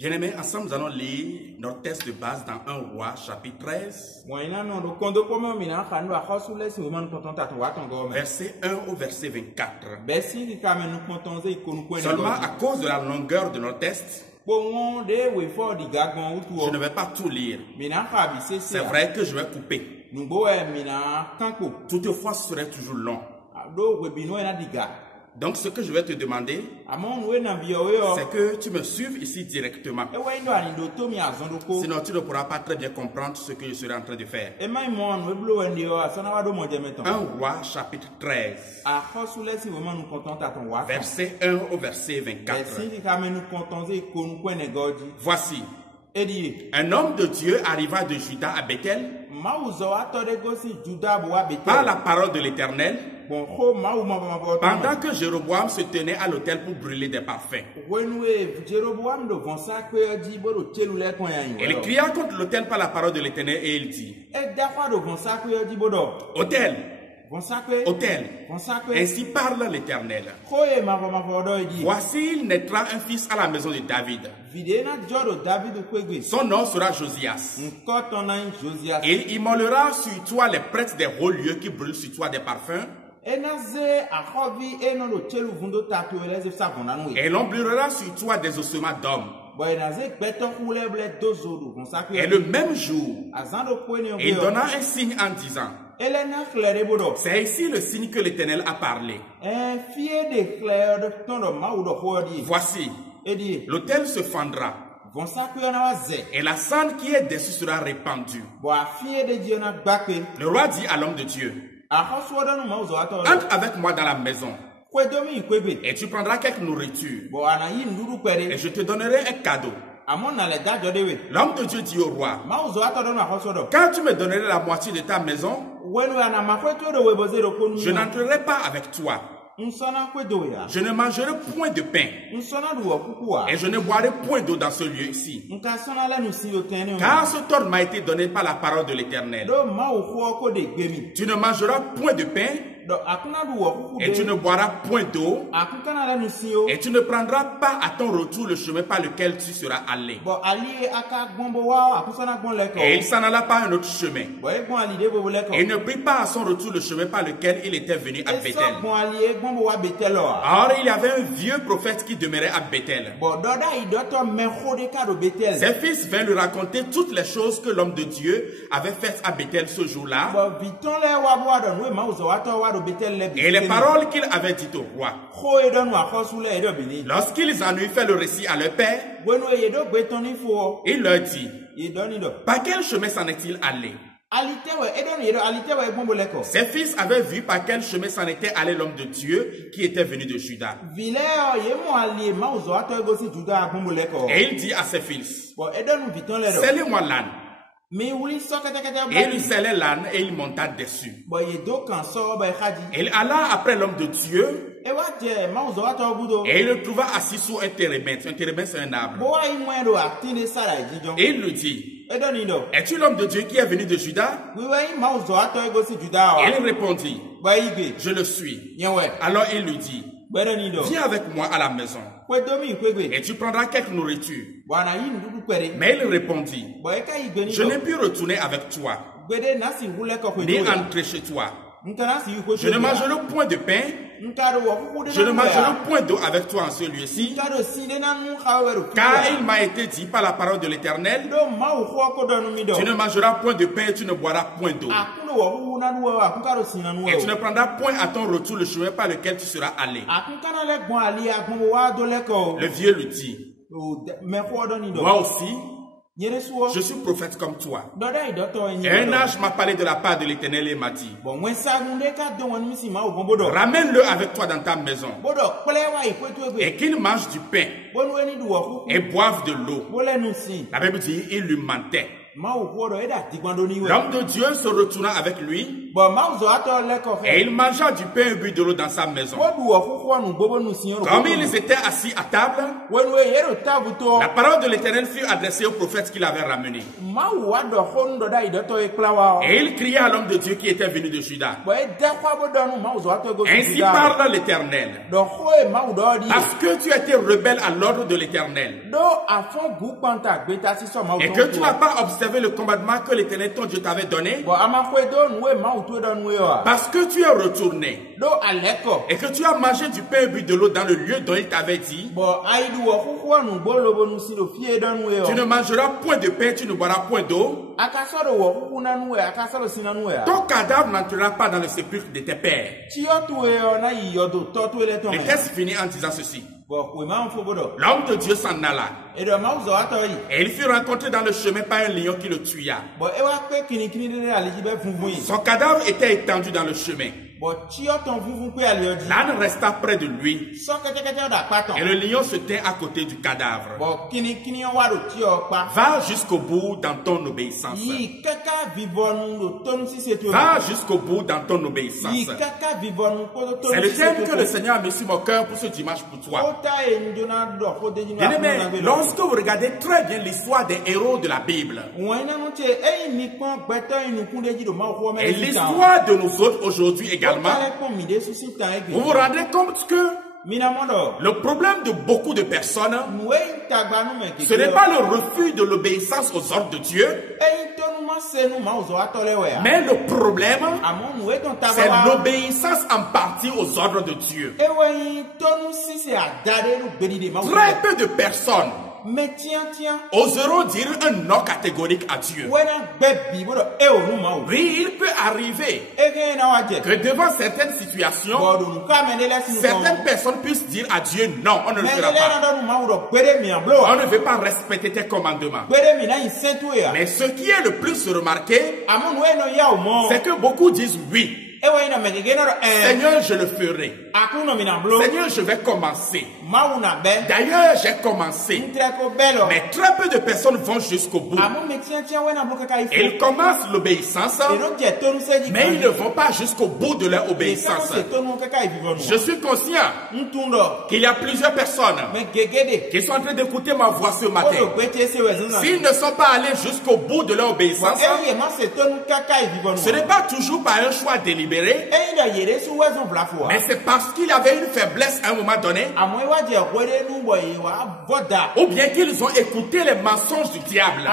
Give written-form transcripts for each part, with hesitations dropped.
Bien-aimés, ensemble, nous allons lire notre texte de base dans 1 Roi, chapitre 13, verset 1 au verset 24. Seulement à cause de la longueur de notre texte, je ne vais pas tout lire. C'est vrai que je vais couper. Toutefois, ce serait toujours long. Donc, ce que je vais te demander, c'est que tu me suives ici directement. Sinon, tu ne pourras pas très bien comprendre ce que je serai en train de faire. 1 Roi, chapitre 13, verset 1 au verset 24. Voici, un homme de Dieu arriva de Juda à Bethel par la parole de l'Éternel, pendant que Jéroboam se tenait à l'autel pour brûler des parfums. Il cria contre l'autel par la parole de l'Éternel et il dit: Autel, autel, ainsi parle l'Éternel. Voici, il naîtra un fils à la maison de David. Son nom sera Josias. Il immolera sur toi les prêtres des hauts lieux qui brûlent sur toi des parfums. Et l'on brûlera sur toi des ossements d'hommes. Et le même jour, il donna un signe en disant: c'est ici le signe que l'Éternel a parlé. Voici, l'autel se fendra, et la cendre qui est dessus sera répandue. Le roi dit à l'homme de Dieu: entre avec moi dans la maison, et tu prendras quelque nourriture, et je te donnerai un cadeau. L'homme de Dieu dit au roi: quand tu me donnerais la moitié de ta maison, je n'entrerai pas avec toi. Je ne mangerai point de pain, et je ne boirai point d'eau dans ce lieu-ci, car cet ordre m'a été donné par la parole de l'Éternel. Tu ne mangeras point de pain, et tu ne boiras point d'eau, et tu ne prendras pas à ton retour le chemin par lequel tu seras allé. Et il s'en alla par un autre chemin, et ne prit pas à son retour le chemin par lequel il était venu à Bethel. Or, il y avait un vieux prophète qui demeurait à Bethel. Ses fils vinrent lui raconter toutes les choses que l'homme de Dieu avait faites à Bethel ce jour-là, et les paroles qu'il avait dites au roi. Lorsqu'ils en eurent fait le récit à leur père, il leur dit: par quel chemin s'en est-il allé? Ses fils avaient vu par quel chemin s'en était allé l'homme de Dieu qui était venu de Juda. Et il dit à ses fils: scellez-moi l'âne. Et il lui scellait l'âne et il monta dessus. Il alla après l'homme de Dieu et il le trouva assis sous un térébinthe. Un térébinthe, c'est un arbre. Et il lui dit: es-tu l'homme de Dieu qui est venu de Juda? Et il répondit: je le suis. Alors il lui dit: viens avec moi à la maison, et tu prendras quelque nourriture. Mais il répondit: je n'ai pu retourner avec toi, ni entrer chez toi. Je ne mangerai point de pain, je ne mangerai point d'eau avec toi en ce lieu-ci, car il m'a été dit par la parole de l'Éternel: tu ne mangeras point de pain et tu ne boiras point d'eau, et tu ne prendras point à ton retour le chemin par lequel tu seras allé. Le vieux lui dit: moi aussi, je suis prophète comme toi. Et un ange m'a parlé de la part de l'Éternel et m'a dit: ramène-le avec toi dans ta maison, et qu'il mange du pain et boive de l'eau. La Bible dit: il lui mentait. L'homme de Dieu se retourna avec lui Et il mangea du pain et but de l'eau dans sa maison. Comme ils étaient assis à table, la parole de l'Éternel fut adressée au prophète qu'il avait ramené. Et il cria à l'homme de Dieu qui était venu de Juda. Ainsi parle l'Éternel. Parce que tu as été rebelle à l'ordre de l'Éternel. Et que tu n'as pas observé le commandement que l'Éternel ton Dieu t'avait donné. Parce que tu es retourné. Et que tu as mangé du pain et bu de l'eau dans le lieu dont il t'avait dit. Tu ne mangeras point de pain, tu ne boiras point d'eau. Ton cadavre n'entrera pas dans le sépulcre de tes pères. Le texte finit en disant ceci. L'homme de Dieu s'en alla. Et il fut rencontré dans le chemin par un lion qui le tua. Son cadavre était étendu dans le chemin. L'âne resta près de lui. Et le lion se tint à côté du cadavre. Va jusqu'au bout dans ton obéissance. Va jusqu'au bout dans ton obéissance. C'est le thème que le Seigneur a mis sur mon cœur pour ce dimanche pour toi. Bien-aimé, lorsque vous regardez très bien l'histoire des héros de la Bible et l'histoire de nous autres aujourd'hui également, vous vous rendez compte que le problème de beaucoup de personnes, ce n'est pas le refus de l'obéissance aux ordres de Dieu, mais le problème, c'est l'obéissance en partie aux ordres de Dieu. Très peu de personnes oseront dire un non catégorique à Dieu. Oui, il peut arriver que devant certaines situations, certaines personnes puissent dire à Dieu non, on ne le fera pas. On ne veut pas respecter tes commandements. Mais ce qui est le plus remarqué, c'est que beaucoup disent oui. Seigneur, je le ferai. Seigneur, je vais commencer. D'ailleurs, j'ai commencé. Mais très peu de personnes vont jusqu'au bout. Ils commencent l'obéissance, mais ils ne vont pas jusqu'au bout de leur obéissance. Je suis conscient qu'il y a plusieurs personnes qui sont en train d'écouter ma voix ce matin. S'ils ne sont pas allés jusqu'au bout de leur obéissance, ce n'est pas toujours par un choix délibéré, mais c'est parce qu'il y avait une faiblesse à un moment donné, ou bien qu'ils ont écouté les mensonges du diable.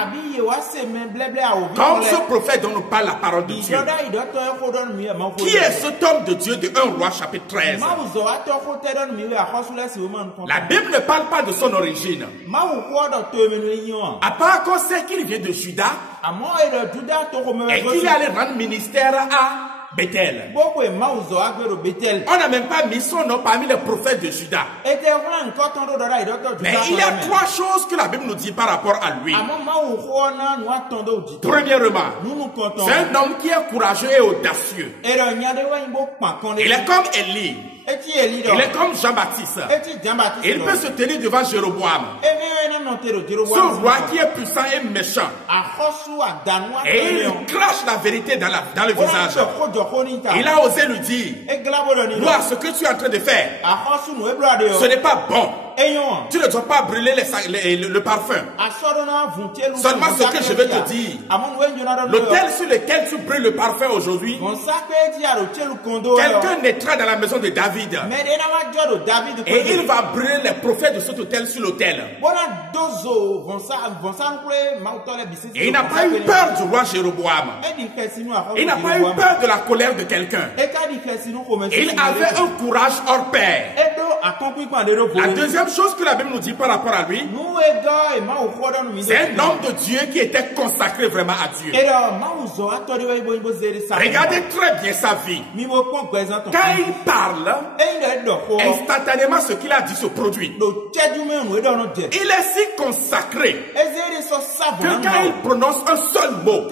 Comme ce prophète dont nous parle la parole de Dieu. Qui est cet homme de Dieu de 1 Roi chapitre 13? La Bible ne parle pas de son origine. À part qu'on sait qu'il vient de Juda et qu'il allait rendre ministère à Bethel. On n'a même pas mis son nom parmi les prophètes de Juda. Mais il y a trois choses que la Bible nous dit par rapport à lui. Premièrement, c'est un homme qui est courageux et audacieux. Il est comme Élie. Il est comme Jean-Baptiste. Il peut se tenir devant Jéroboam, ce roi qui est puissant et méchant, et il crache la vérité dans le visage. Il a osé lui dire, vois ce que tu es en train de faire, ce n'est pas bon. Tu ne dois pas brûler le parfum. Seulement ce que je vais te dire, l'autel sur lequel tu brûles le parfum aujourd'hui, quelqu'un naîtra dans la maison de David. Et il va brûler les prophètes de cet autel sur l'autel. Et il n'a pas eu peur du roi Jéroboam. Il n'a pas eu peur de la colère de quelqu'un. Il avait un courage hors pair. La deuxième chose que la Bible nous dit par rapport à lui, c'est un homme de Dieu qui était consacré vraiment à Dieu. Regardez très bien sa vie. Quand il parle, instantanément ce qu'il a dit se produit. Il est si consacré que quand il prononce un seul mot,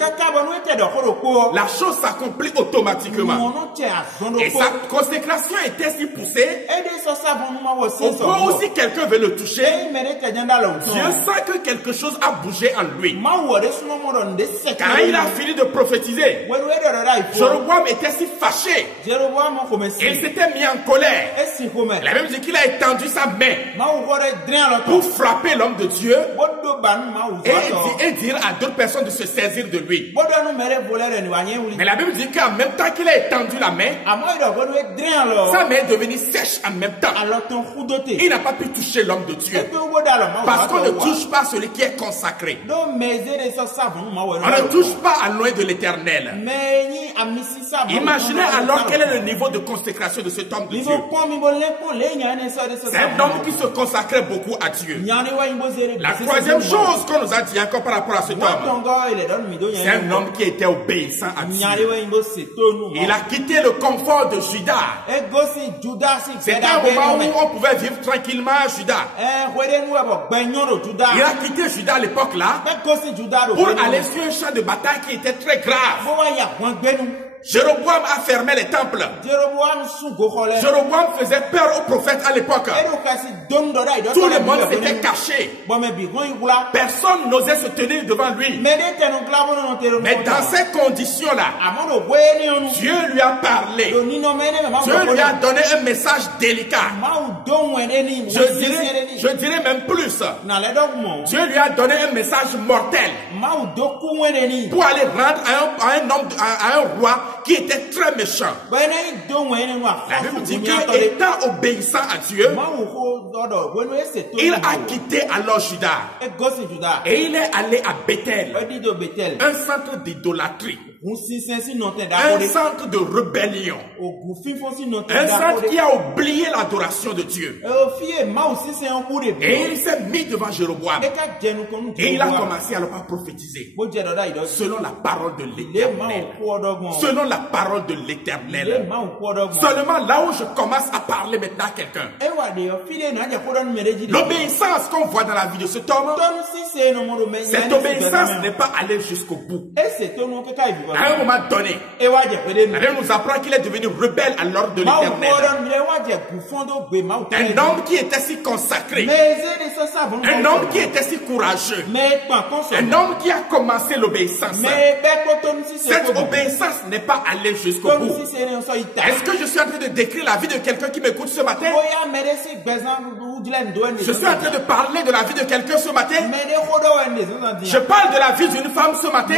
la chose s'accomplit automatiquement. Et sa consécration était si poussée Au point où si quelqu'un veut le toucher, Dieu sent que quelque chose a bougé en lui. Quand il a fini de prophétiser, Jéroboam était si fâché. Il s'était mis en colère. La Bible dit qu'il a étendu sa main pour frapper l'homme de Dieu et dire à d'autres personnes de se saisir de lui. Mais la Bible dit qu'en même temps qu'il a étendu la main, sa main est devenue sèche en même temps. Il n'a pas pu toucher l'homme de Dieu. Parce qu'on ne touche pas celui qui est consacré. On ne touche pas à l'oeil de l'Éternel. Imaginez alors quel est le niveau de consécration de cet homme de Dieu. C'est un homme qui se consacrait beaucoup à Dieu. La troisième chose qu'on nous a dit encore par rapport à cet homme, c'est un homme qui était obéissant à Dieu. Il a quitté le confort de Juda. C'était un moment où on pouvait vivre tranquillement à Juda. Il a quitté Juda à l'époque là pour aller sur un champ de bataille qui était très grave. Jéroboam a fermé les temples. Jéroboam faisait peur aux prophètes à l'époque. Tout le monde s'était caché. Personne n'osait se tenir devant lui. Mais dans ces conditions-là, Dieu lui a parlé. Dieu lui a donné un message délicat. Je dirais même plus. Dieu lui a donné un message mortel pour aller rendre à un roi qui était très méchant. La Bible dit qu'étant obéissant à Dieu, il a quitté alors Juda et il est allé à Bethel, un centre d'idolâtrie, un centre de rébellion, un centre qui a oublié l'adoration de Dieu. Et il s'est mis devant Jéroboam et il a commencé à leur prophétiser selon la parole de l'Éternel. Selon la parole de l'Éternel. Seulement là où je commence à parler maintenant à quelqu'un. L'obéissance qu'on voit dans la vie de cet homme, cette obéissance n'est pas allée jusqu'au bout. À un moment donné, la Bible nous apprend qu'il est devenu rebelle à l'ordre de l'Éternel. Un homme qui était si consacré, un homme qui était si courageux, un homme qui a commencé l'obéissance. Cette obéissance n'est pas allée jusqu'au bout. Est-ce que je suis en train de décrire la vie de quelqu'un qui m'écoute ce matin? Je suis en train de parler de la vie de quelqu'un ce matin. Je parle de la vie d'une femme ce matin,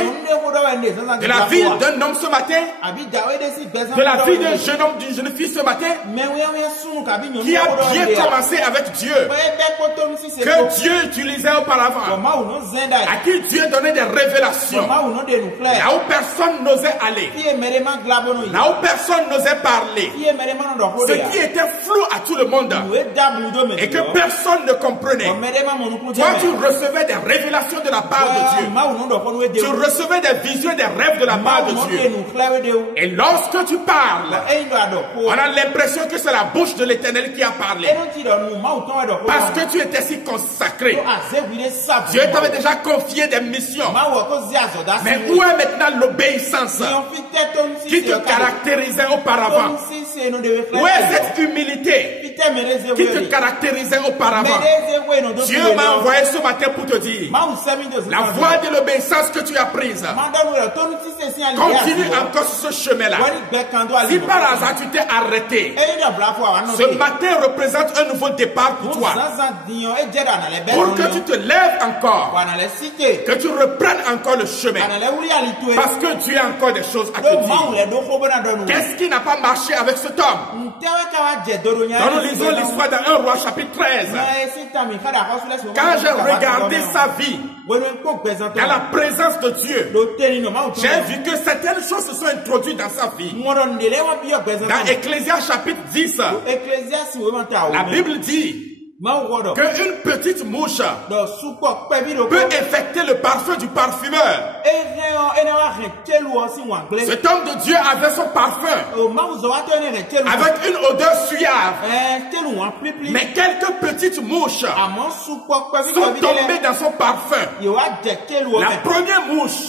de la vie d'un homme ce matin, de la vie d'un jeune homme, d'une jeune fille ce matin, qui a bien commencé avec Dieu, que Dieu utilisait auparavant, à qui Dieu donnait des révélations, là où personne n'osait aller, là où personne n'osait parler, ce qui était flou à tout le monde et que personne ne comprenait. Toi, tu recevais des révélations de la part de Dieu, tu recevais des visions, des rêves de la part de Dieu. Et lorsque tu parles, on a l'impression que c'est la bouche de l'Éternel qui a parlé, parce que tu étais si consacré. Dieu t'avait déjà confié des missions. Mais où est maintenant l'obéissance qui te caractérisait auparavant? Où est cette humilité qui te caractérisait auparavant? Dieu m'a envoyé ce matin pour te dire, la voie de l'obéissance que tu as prise, continue encore sur ce chemin-là. Si par hasard tu t'es arrêté, ce matin représente un nouveau départ pour toi. Pour que tu te lèves encore, que tu reprennes encore le chemin, parce que tu as encore des choses à te dire. Qu'est-ce qui n'a pas marché avec cet homme? Quand nous lisons l'histoire d'un roi chapitre 13, quand j'ai regardé sa vie dans la présence de Dieu, j'ai vu que certaines choses se sont introduites dans sa vie. Dans Ecclésias chapitre 10, la Bible dit qu'une petite mouche peut infecter le parfum du parfumeur. Cet homme de Dieu avait son parfum avec une odeur suave. Mais quelques petites mouches sont tombées dans son parfum. La première mouche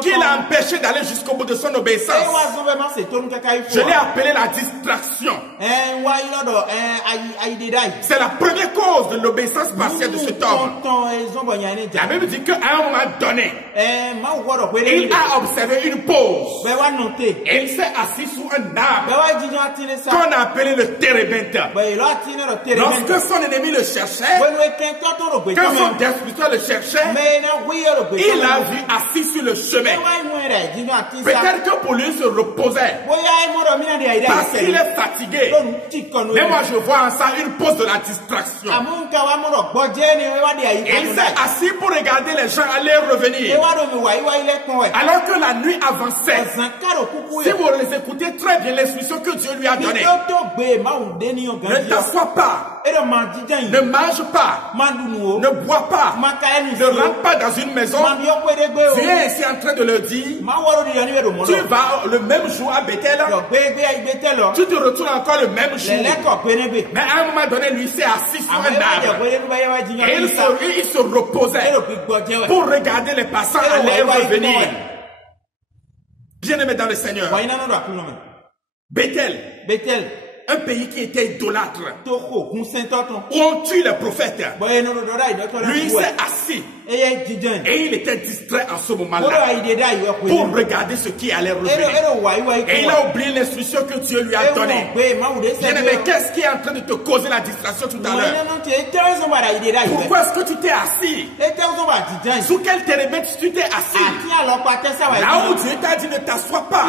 qui l'a empêché d'aller jusqu'au bout de son obéissance. Je l'ai appelé la distraction. C'est la première cause de l'obéissance partielle de cet homme. La Bible dit qu'à un moment donné, il a observé une pause. Et il s'est assis sous un arbre qu'on a appelé le térébinthe. Lorsque son ennemi le cherchait, quand son destructeur le cherchait, il l'a vu assis sur le chemin. Peut-être que pour lui se reposait parce qu'il est fatigué. Mais moi je vois en ça une pause de la distraction. Et il s'est assis pour regarder les gens aller et revenir. Alors que la nuit avançait, si vous les écoutez très bien l'instruction que Dieu lui a donnée, ne t'assois pas, ne mange pas, ne bois pas, ne rentre pas dans une maison. Dieu est ainsi en train de le dire. Tu vas le même jour à Bethel, tu te retournes encore le même jour. Mais à un moment donné, lui s'est assis sur un arbre et il se reposait pour regarder les passants aller et revenir. Bien-aimé dans le Seigneur, Bethel, un pays qui était idolâtre, où on tue les prophètes. Lui s'est assis et il était distrait en ce moment-là pour regarder ce qui allait revenir. Et il a oublié l'instruction que Dieu lui a donnée. Bien-aimé, qu'est-ce qui est en train de te causer la distraction tout à l'heure? Pourquoi est-ce que tu t'es assis? Sous quel térébinthe tu t'es assis? Là où Dieu t'a dit ne t'assois pas.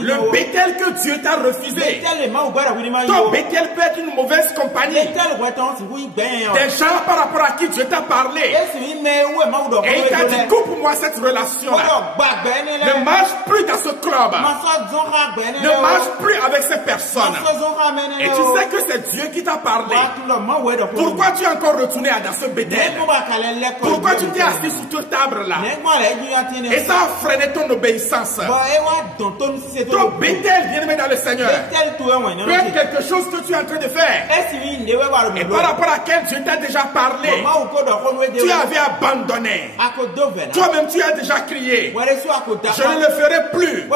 Le Bethel que Dieu t'a refusé. Ton Bethel peut être une mauvaise compagnie. Des gens par rapport à qui Dieu t'a parlé. Et il t'a dit, coupe-moi cette relation-là. Ne marche plus dans ce club. Ne marche plus avec ces personnes. Et tu sais que c'est Dieu qui t'a parlé. Pourquoi tu es encore retourné dans ce Bethel? Pourquoi tu t'es assis sous toute table-là? Et ça a freiné ton obéissance. Ton Bethel, bien-aimé dans le Seigneur, peut être quelque chose que tu es en train de faire. Et par rapport à quel Dieu t'a déjà parlé, tu avais abandonné. Toi-même tu as déjà crié, je ne le ferai plus.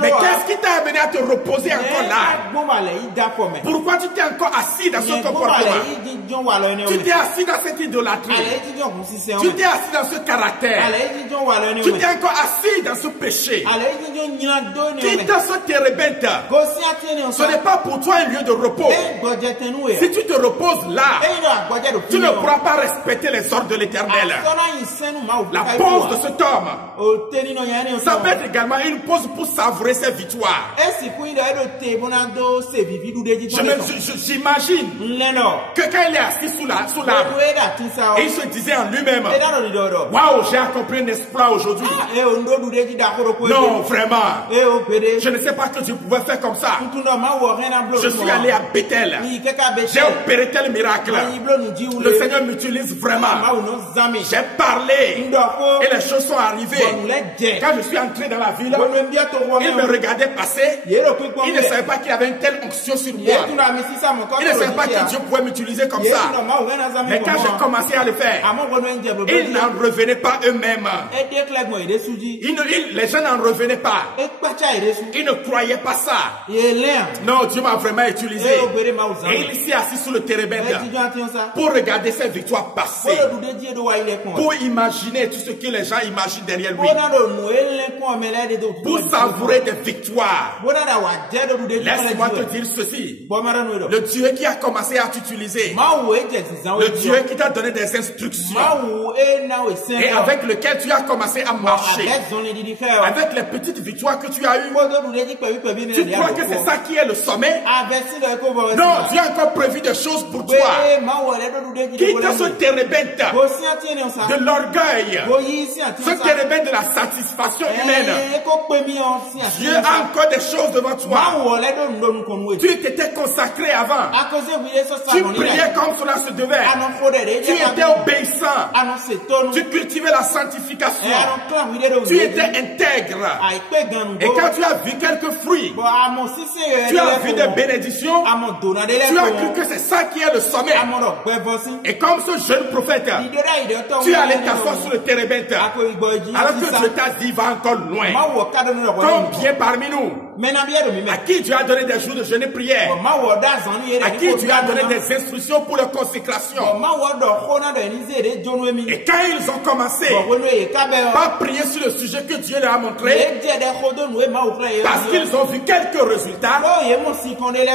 Mais qu'est-ce qui t'a amené à te reposer encore là? Pourquoi tu t'es encore assis dans ce comportement? Tu t'es assis dans cette idolâtrie. Tu t'es assis dans ce caractère. Tu t'es encore assis dans ce péché. Quitte ce térébinthe. Ce n'est pas pour toi un lieu de repos. Si tu te reposes là, tu ne pourras pas respecter les ordres de l'Éternel. La pause de cet homme, ça peut être également une pause pour savourer ses victoires. J'imagine que quand il est assis sous l'arbre, et il se disait en lui-même, waouh, j'ai accompli un exploit aujourd'hui. Non, vraiment, je ne sais pas que je pouvais faire comme ça. Je suis allé à Bethel, j'ai opéré tel miracle. Le Seigneur m'utilise vraiment. J'ai parlé et les choses sont arrivées. Quand je suis entré dans la ville, il me regardait passer. Il ne savait pas qu'il y avait une telle onction sur moi. Il ne savait pas que Dieu pouvait m'utiliser comme ça. Mais quand j'ai commencé à le faire, ils n'en revenaient pas eux-mêmes. Les gens n'en revenaient pas. Ils ne croyaient pas ça. Non, Dieu m'a vraiment utilisé. Et il s'est assis sous le térébinthe pour regarder ses victoires passées, pour imaginer tout ce que les gens imaginent derrière lui, pour savourer des victoires. Laisse-moi te dire ceci. Le Dieu qui a commencé à t'utiliser, le Dieu qui t'a donné des instructions et avec lequel tu as commencé à marcher, avec les petites victoires que tu as eues, tu crois que c'est ça qui est le sommet? Non, Dieu a encore prévu des choses pour toi. Quitte ce térébinthe de l'orgueil, ce térébinthe de la satisfaction humaine. Dieu a encore des choses devant toi. Tu t'étais consacré avant. Tu priais comme cela se devait. Tu étais obéissant. Tu cultivais la sanctification. Tu étais intègre. Et quand tu as vu quelques fruits, tu as vu des bénédictions, tu as cru que c'est ça qui est le sommet. Et comme ce jeune prophète, tu es allé t'asseoir sur le térébinthe, alors que Dieu t'a dit va encore loin. Combien parmi nous, à qui Dieu a donné des jours de jeûne et prière, à qui Dieu a donné des instructions pour la consécration. Et quand ils ont commencé par prier sur le sujet que Dieu leur a montré, parce qu'ils ont vu quelques résultats,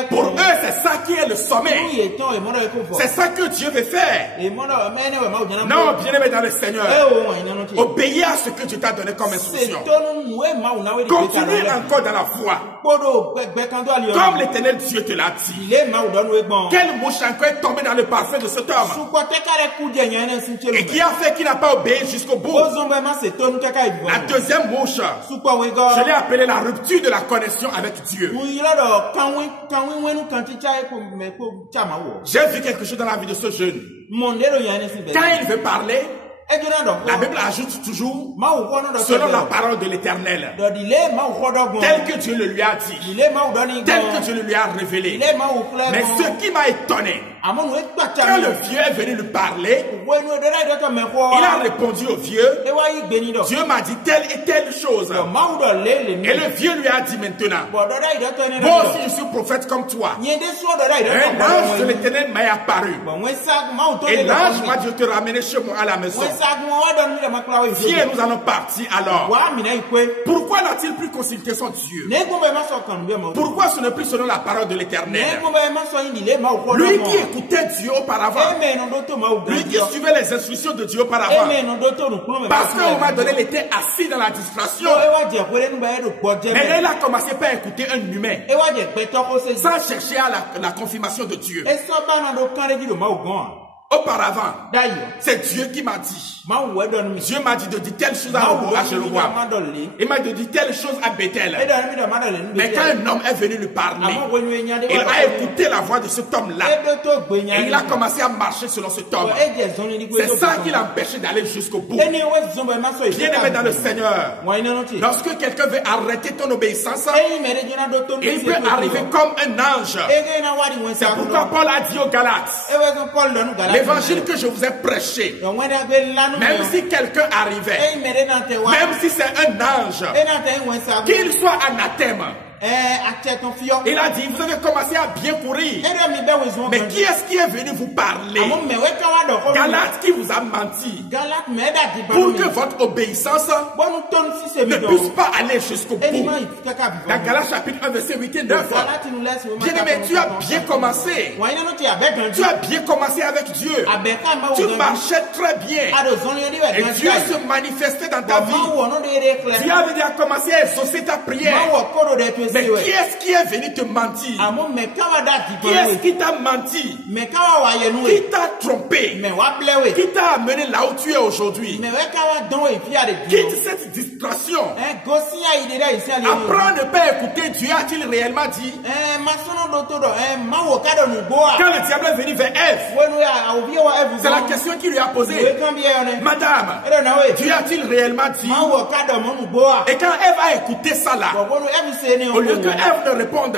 pour eux c'est ça qui est le sommet. C'est ça que Dieu veut faire. Non, bien-aimé dans le Seigneur, obéis à ce que Dieu t'a donné comme instruction. Continue encore dans la foi. Comme l'Éternel Dieu te l'a dit. Quelle mouche encore est tombée dans le parfum de cet homme et qui a fait qu'il n'a pas obéi jusqu'au bout. La deuxième mouche, je l'ai appelée la rupture de la connexion avec Dieu. J'ai vu quelque chose dans la vie de ce jeune. Quand il veut parler, la Bible ajoute toujours selon la parole de l'Éternel, tel que Dieu le lui a dit, tel que Dieu le lui a révélé. Mais ce qui m'a étonné, quand le vieux est venu lui parler, il a répondu au vieux, Dieu m'a dit telle et telle chose. Et le vieux lui a dit maintenant, moi aussi je suis prophète comme toi. Un ange de l'Éternel m'est apparu. Et l'ange m'a dit de te ramener chez moi à la maison. Viens, nous allons partir alors. Pourquoi n'a-t-il plus consulté son Dieu? Pourquoi ce n'est plus selon la parole de l'Éternel? Lui qui écoutait Dieu auparavant, lui qui suivait les instructions de Dieu auparavant, parce qu'au moment donné il était assis dans la distraction, mais il a commencé par écouter un humain sans chercher à la confirmation de Dieu. Auparavant, c'est Dieu qui m'a dit. Dieu m'a dit de dire telle chose à Jéroboam. Il m'a dit de dire telle chose à Bethel. Mais quand un homme est venu lui parler, il a écouté la voix de cet homme-là. Et il a commencé à marcher selon cet homme. C'est ça qui l'a empêché d'aller jusqu'au bout. Bien-aimé dans le Seigneur, lorsque quelqu'un veut arrêter ton obéissance, il peut arriver comme un ange. C'est pourquoi Paul a dit aux Galates, l'évangile que je vous ai prêché, même si quelqu'un arrivait, même si c'est un ange, qu'il soit anathème, il a dit, vous avez commencé à bien courir. Mais qui est-ce qui est venu vous parler? Galates qui vous a menti pour que votre obéissance ne puisse pas aller jusqu'au bout. Dans Galates chapitre 1 verset 8 et 9, bien aimé, tu as bien commencé. Tu as bien commencé avec Dieu. Tu marchais très bien. Et Dieu se manifestait dans ta vie. Dieu avait déjà commencé à exaucer ta prière. Mais qui est-ce qui est venu te mentir? Qui est-ce qui t'a menti? Qui t'a trompé? Qui t'a amené là où tu es aujourd'hui? Quitte cette distraction. Apprends à ne pas écouter Dieu. A-t-il réellement dit? Quand le diable est venu vers Ève, c'est la question qu'il lui a posée. Madame, Dieu a-t-il réellement dit? Et quand Ève a écouté ça là, au lieu que Ève ne réponde,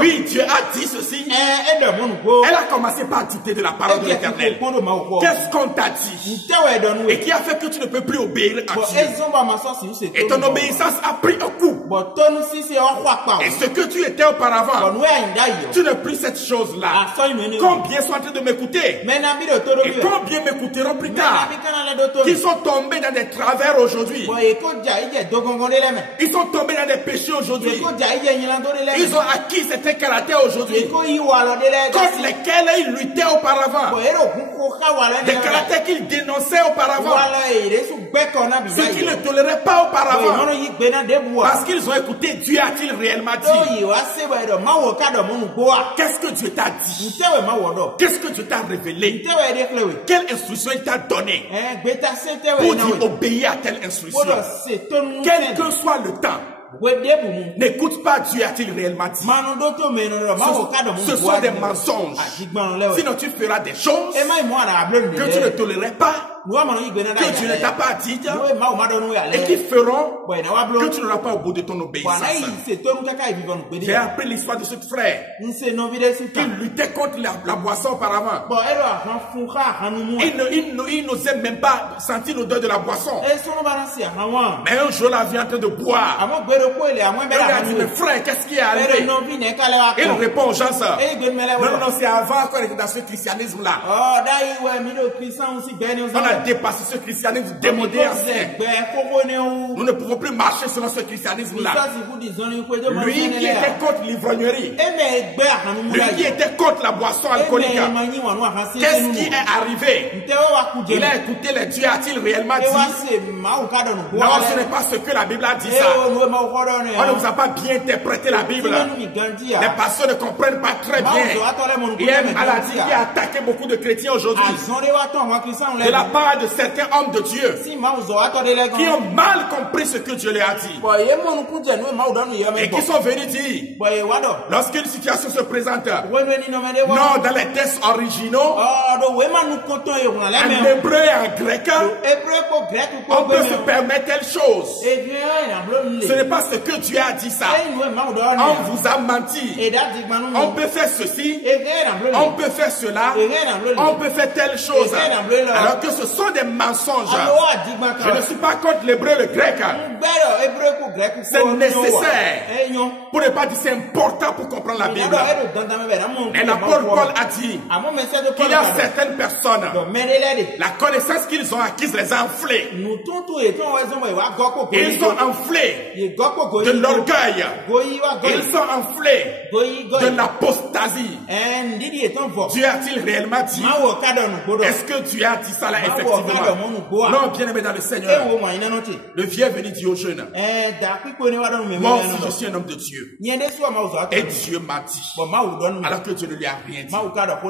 oui, Dieu a dit ceci, elle a commencé par dicter de la parole de l'Éternel. Qu'est-ce qu'on t'a dit? Et qui a fait que tu ne peux plus obéir à Dieu? Et ton obéissance a pris un coup. Et ce que tu étais auparavant, tu n'es plus cette chose-là. Combien sont en train de m'écouter? Et combien m'écouteront plus tard? Qui sont tombés dans des travers aujourd'hui. Ils sont tombés dans des péchés aujourd'hui. Ils ont acquis certains caractères aujourd'hui contre lesquels ils luttaient auparavant. Des caractères qu'ils dénonçaient auparavant. Ce qu'ils ne toléraient pas auparavant. Parce qu'ils ont écouté Dieu a-t-il réellement dit? Qu'est-ce que Dieu t'a dit? Qu'est-ce que Dieu t'a révélé? Quelle instruction il t'a donné pour dire obéir à telle instruction? Quel que soit le temps. N'écoute pas Dieu a-t-il réellement dit? Ce sont des mensonges. Sinon tu feras des choses que tu ne tolérerais pas. que Dieu ne t'a pas dit et qui feront que tu n'auras pas au bout de ton obéissance. J'ai appris l'histoire de ce frère qui luttait contre la boisson auparavant. Il n'osait même pas sentir l'odeur de la boisson. Mais un jour, la vie est en train de boire. Il a dit, mais frère, qu'est-ce qui est arrivé? Il répond aux gens ça. Non, c'est avant qu'on était dans ce christianisme-là. On a dépassé ce christianisme démodé ancien. Nous ne pouvons plus marcher selon ce christianisme-là. Lui qui était contre l'ivrognerie, lui qui était contre la boisson alcoolique, qu'est-ce qui est arrivé? Il a écouté les dieux, a-t-il réellement dit? Non, ce n'est pas ce que la Bible a dit ça. On ne vous a pas bien interprété la Bible. Les pasteurs ne comprennent pas très bien. Il y a une maladie qui a attaqué beaucoup de chrétiens aujourd'hui. De la part de certains hommes de Dieu qui ont mal compris ce que Dieu leur a dit. Et qui sont venus dire, lorsqu'une situation se présente, non, dans les textes originaux, en hébreu et en grec, on peut se permettre telle chose. Ce n'est pas ce que Dieu a dit ça. On vous a menti. On peut faire ceci, on peut faire cela, on peut faire telle chose. Alors que ce sont des mensonges. Je ne suis pas contre l'hébreu et le grec. C'est nécessaire. Pour ne pas dire c'est important pour comprendre la Bible. Et l'apôtre Paul a dit qu'il y a certaines personnes, la connaissance qu'ils ont acquise les a enflés. Ils sont enflés de l'orgueil. Ils sont enflés de l'apostasie. Dieu a-t-il réellement dit? Est-ce que Dieu a dit ça là effectivement? Non, bien aimé dans le Seigneur. Le vieux est venu dire aux jeunes, moi aussi je suis un homme de Dieu. Et Dieu m'a dit, alors que Dieu ne lui a rien dit.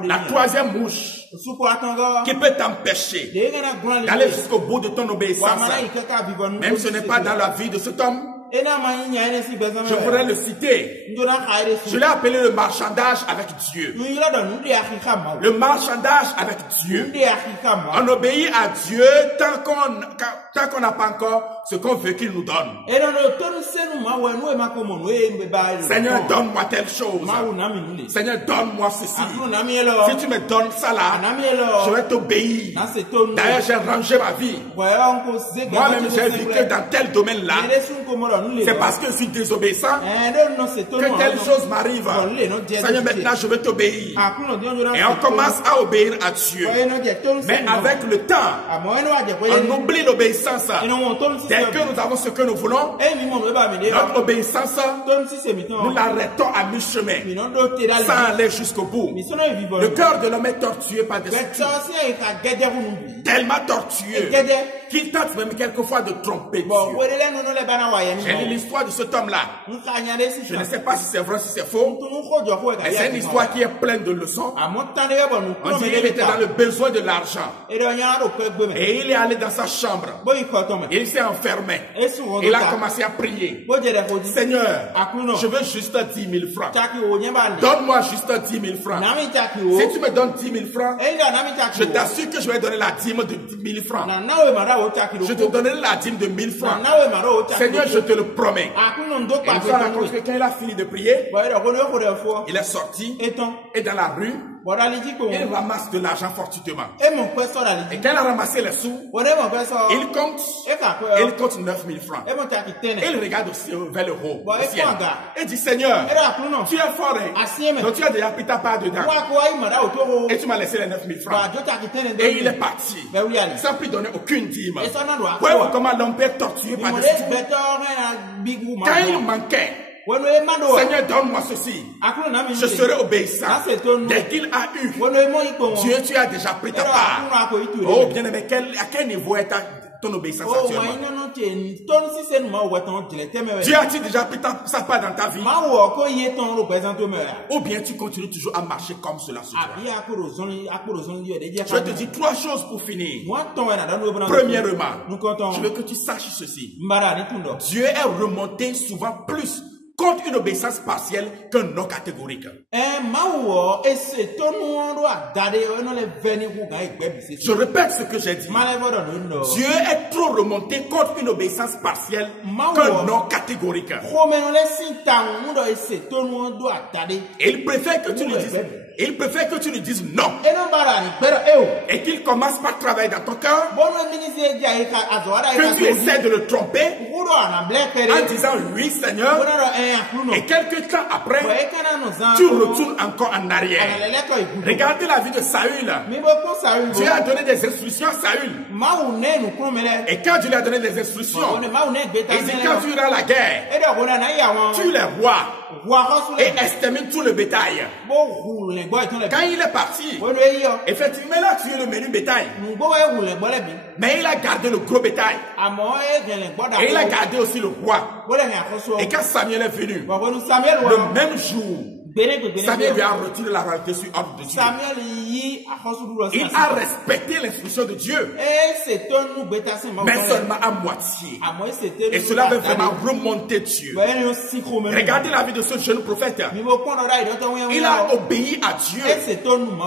La troisième mouche qui peut t'empêcher d'aller jusqu'au bout de ton obéissance, même si ce n'est pas dans la vie de cet homme, je voudrais le citer. Je l'ai appelé le marchandage avec Dieu. Le marchandage avec Dieu. On obéit à Dieu tant qu'on n'a pas encore ce qu'on veut qu'il nous donne. Seigneur, donne-moi telle chose. Seigneur, donne-moi ceci. Si tu me donnes ça là, je vais t'obéir. D'ailleurs, j'ai rangé ma vie. Moi-même, j'ai vu que dans tel domaine là, c'est parce que je suis désobéissant que telle chose m'arrive. Seigneur, maintenant je veux t'obéir. Et on commence à obéir à Dieu. Mais avec le temps, on oublie l'obéissance. Dès que nous avons ce que nous voulons, notre obéissance, nous l'arrêtons à mi-chemin, sans aller jusqu'au bout. Le cœur de l'homme est tortué par des esprits, tellement tortueux qu'il tente même quelquefois de tromper Dieu. J'ai lu l'histoire de cet homme-là. Je ne sais pas si c'est vrai, si c'est faux. Mais c'est une histoire qui est pleine de leçons. On dit qu'il était dans le besoin de l'argent. Et il est allé dans sa chambre. Il s'est enfermé. Il a commencé à prier. Seigneur, je veux juste 10 000 francs. Donne-moi juste 10 000 francs. Si tu me donnes 10 000 francs, je t'assure que je vais donner la dîme de 10 000 francs. Je te donnerai la dîme de 1000 francs. Seigneur, je te le promets. Et il s'en raconte que quand il a fini de prier, il est sorti et dans la rue, il ramasse de l'argent fortuitement. Et quand il a ramassé les sous, il compte 9 000 francs. Et il regarde vers le haut, au ciel. Et dit, Seigneur, tu es fort. Donc tu as déjà pris ta part dedans. Et tu m'as laissé les 9 000 francs. Et il est parti. Sans plus donner aucune dîme. Voyez-vous comment l'homme peut être torturé par des esprits. Quand il manquait, Seigneur, donne-moi ceci. Je serai obéissant. Dès qu'il a eu, Dieu, tu as déjà pris ta part. Oh, bien aimé, à quel niveau est ton obéissance actuellement? Dieu a-t-il déjà pris sa part dans ta vie? Ou bien tu continues toujours à marcher comme cela sur toi? Je te dis 3 choses pour finir. Premièrement, je veux que tu saches ceci. Dieu est remonté souvent plus contre une obéissance partielle qu'un non catégorique. Je répète ce que j'ai dit. Dieu est trop remonté contre une obéissance partielle qu'un non catégorique. Et il préfère que tu lui dises. Il préfère que tu lui dises non. Et qu'il commence par travailler dans ton cœur. Que tu essaies de le tromper en disant oui Seigneur. Et quelques temps après, tu retournes encore en arrière. Regardez la vie de Saül. Dieu a donné des instructions à Saül. Et quand Dieu lui a donné des instructions, il dit quand tu iras à la guerre, tue les rois et extermine tout le bétail. Quand il est parti, effectivement, il a tué le menu bétail. Mais il a gardé le gros bétail. Et il a gardé aussi le roi. Et quand Samuel est venu, le même jour, Samuel lui a retiré la royauté sur ordre de Dieu. Il a respecté l'instruction de Dieu, mais seulement à moitié. Et cela avait vraiment remonté Dieu. Regardez la vie de ce jeune prophète. Il a obéi à Dieu,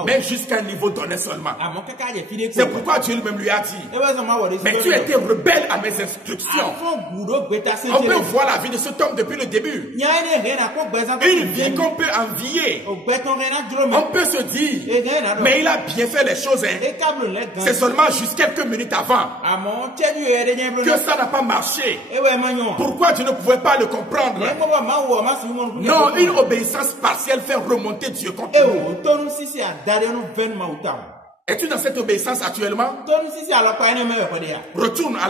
mais jusqu'à un niveau donné seulement. C'est pourquoi Dieu lui-même lui a dit, mais tu étais rebelle à mes instructions. On peut voir la vie de cet homme depuis le début. Une vie qu'on peut envier. On peut se dire, mais il a bien fait les choses. C'est seulement juste quelques minutes avant que ça n'a pas marché. Pourquoi Dieu ne pouvait pas le comprendre? Non, une obéissance partielle fait remonter Dieu contre nous. Es-tu dans cette obéissance actuellement? Retourne à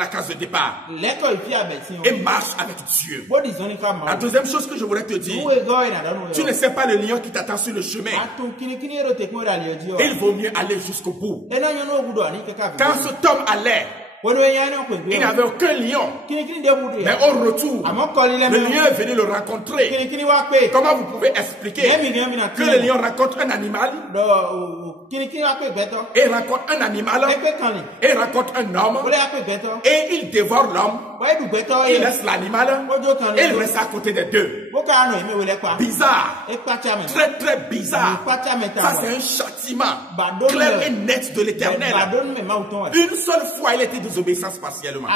la case de départ et marche avec Dieu. La deuxième chose que je voudrais te dire, tu ne sais pas le lion qui t'attend sur le chemin. Il vaut mieux aller jusqu'au bout. Quand cet homme allait, il n'avait aucun lion. Mais au retour, le lion est venu le rencontrer. Comment vous pouvez expliquer que le lion rencontre un animal et rencontre un animal et rencontre un homme et il dévore l'homme, il laisse l'animal et il reste à côté des deux? Bizarre. Très très bizarre. Ça c'est un châtiment clair et net de l'Éternel. Une seule fois il était désobéissance partiellement,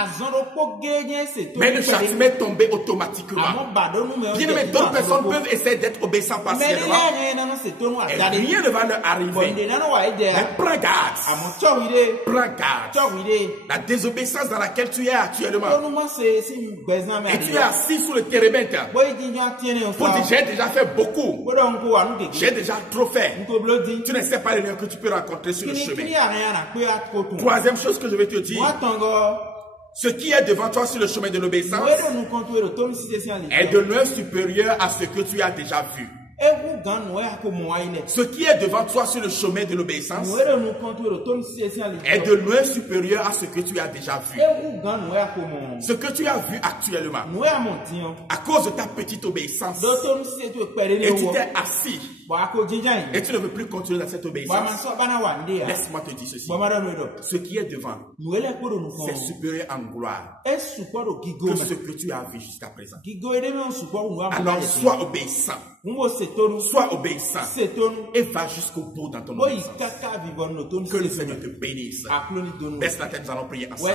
mais le châtiment est tombé automatiquement. Bien aimé, d'autres personnes peuvent essayer d'être obéissants partiellement et rien ne va leur arriver. Mais prends garde. Prends garde. La désobéissance dans laquelle tu es actuellement, et tu es assis sous le térébinthe pour dire j'ai déjà fait beaucoup, j'ai déjà trop fait. Tu ne sais pas le lieu que tu peux rencontrer sur le chemin. Troisième chose que je vais te dire, ce qui est devant toi sur le chemin de l'obéissance est de loin supérieur à ce que tu as déjà vu. Ce qui est devant toi sur le chemin de l'obéissance est de loin supérieur à ce que tu as déjà vu. Ce que tu as vu actuellement, à cause de ta petite obéissance, et tu t'es assis, et tu ne veux plus continuer dans cette obéissance, laisse-moi te dire ceci. Ce qui est devant, c'est supérieur en gloire que ce que tu as vu jusqu'à présent. Alors sois obéissant. Sois obéissant et va jusqu'au bout dans ton obéissance. Que le Seigneur te bénisse. Baisse la tête, nous allons prier ensemble.